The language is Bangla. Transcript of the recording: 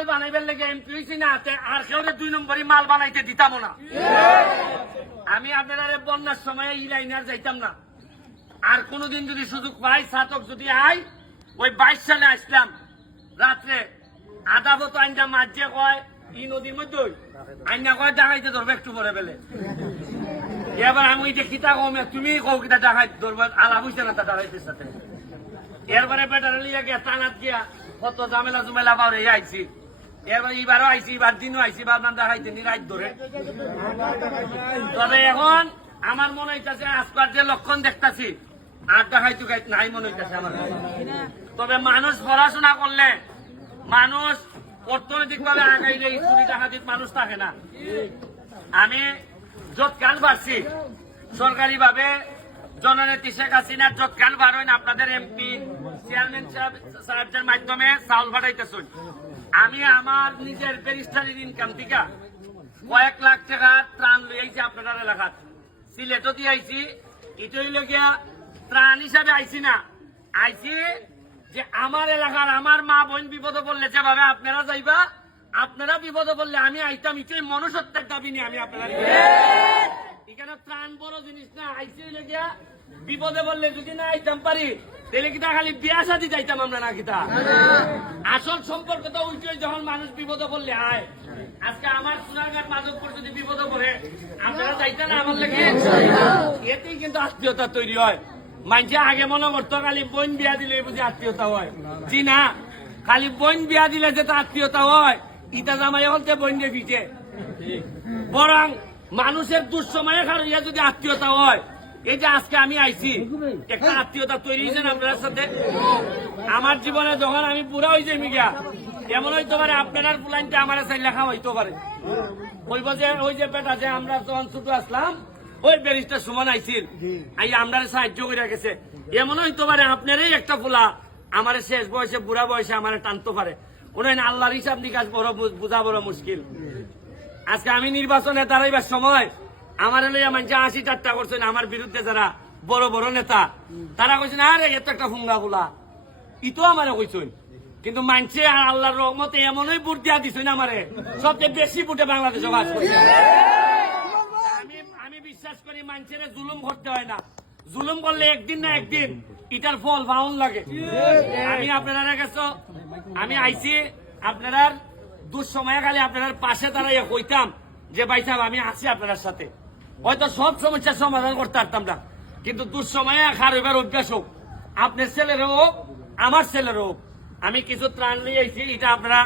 মাল বানাইবার লেগে এমপি হয়েছি না, আর কেউ 2 নম্বরই মাল বানাইতে দিতাম না। আমি আপনারা বন্যার সময় এই লাইনার যাইতাম না। আর কোনদিন যদি সুযোগ পাই, ছাতক যদি আই, ওই 22 সালে আসলাম রাত্রে আধা বত আইনটা মাঝে কয় ই নদীর মধ্যে আইনা কয় ডাকাইতে ধরবে একটু পরে বেলে। এবার আমি ওই যে খিতা কম তুমি কও কিতা ডাকাই ধরবে, আলাপ হইছে না তা ডাকাইতের সাথে। এরপরে বেটার লিয়া গিয়া টানাত গিয়া কত ঝামেলা জুমেলা পাওয়া আইছি। এবার এবারও আইছি, এবার দিনও আইছি, ভাবলাম দেখাইতে নি রাত ধরে। তবে এখন আমার মনে হইতেছে আজকাল যে লক্ষণ দেখতেছি আর দেখাইতে নাই মনে হইতেছে আমার। তবে মানুষ পড়াশোনা করলে, মানুষ অর্থনৈতিক ভাবে আগাইলে চুরি ডাকাতির মানুষ থাকে না। আমি যৎকাল পারছি সরকারি ভাবে জননেত্রী শেখ হাসিনার যৎকাল পারেন আপনাদের এমপি চেয়ারম্যান সাহেবের মাধ্যমে চাউল পাঠাইতেছেন। আমি আমার নিজের ব্যারিস্টারির ইনকাম থেকে কয়েক লাখ টাকা ত্রাণ লইয়াছি আপনাদের এলাকাত। সিলেটও দিয়ে আইছি, এটাই লগিয়া ত্রাণ হিসাবে আইছি না, আইছি যে আমার এলাকার আমার মা বোন বিপদে পড়লে যেভাবে আপনারা যাইবা, আপনারা বিপদে পড়লে আমি আইতাম, এটাই মনুষ্যত্বের দাবি নিয়ে আমি আপনারা এখানে ত্রাণ বড় জিনিস না। আইসি লগিয়া বিপদে বললে যদি না আইতাম পারি তাহলে কিতা খালি বিয়া শাদী যাইতাম আমরা না কিতা। আসল সম্পর্ক তো উল্টোই, যখন মানুষ বিপদে পড়লে আয়। আজকে আমার সোনারঘাট মাধবপুর যদি বিপদে পড়ে আপনারা যাইতেন না আমার লেগে, এতেই কিন্তু আত্মীয়তা তৈরি হয়। মানুষে আগে মনে করতো খালি বোন বিয়া দিলে বুঝি আত্মীয়তা হয়, জি না, খালি বোন বিয়া দিলে যেটা আত্মীয়তা হয় ইটা জামাই হলতে বোন দিয়ে পিঠে। বরং মানুষের দুঃসময়ে খারিয়া যদি আত্মীয়তা হয়, এই যে আজকে আমি আইছি একটা আত্মীয়তা তৈরি হয়েছে আপনার সাথে। আমার জীবনে যখন আমি বুড়া হয়েছি মিগা, এমন হইতে পারে আপনার প্লানটা আমার চাই লেখা হইতে পারে। ওই বছর ওই যে বেটা যে আমরা যখন ছোট আসলাম, ওই ব্যারিস্টার সুমন আইছিল, আই আমরা সাহায্য করে গেছে। এমন হইতে পারে আপনারই একটা ফুলা আমার শেষ বয়সে বুড়া বয়সে আমার টানতে পারে। ওনার আল্লাহর হিসাব নিকাশ বড় বোঝা বড় মুশকিল। আজকে আমি নির্বাচনে দাঁড়াইবার সময় আমার লইয়া মানুষ 80 ঠাট্টা করছেন আমার বিরুদ্ধে, যারা বড় বড় নেতা তারা কইছেন আরে এত একটা ফুঙ্গা ফুলা, ইতো আমারে কইছেন। কিন্তু মানছে আল্লাহর রহমতে এমনই ভোট দিয়া দিছেন আমারে, সবচেয়ে বেশি ভোটে বাংলাদেশে বাস করছে। আমি বিশ্বাস করি মানুষের জুলুম করতে হয় না, জুলুম করলে একদিন না একদিন এটার ফল পাউন লাগে। আমি আপনারা কাছে আমি আইছি আপনারা দুঃসময়ে খালি আপনার পাশে দাঁড়াইয়া কইতাম যে ভাই সাহেব আমি আছি আপনার সাথে, হয়তো সব সমস্যার সমাধান করতে পারতাম না, কিন্তু দুঃসময়ে খার হইবার অভ্যাস হোক, আপনার ছেলের হোক আমার ছেলের হোক, আমি কিছু ত্রাণ নিয়ে আইছি, এটা আপনারা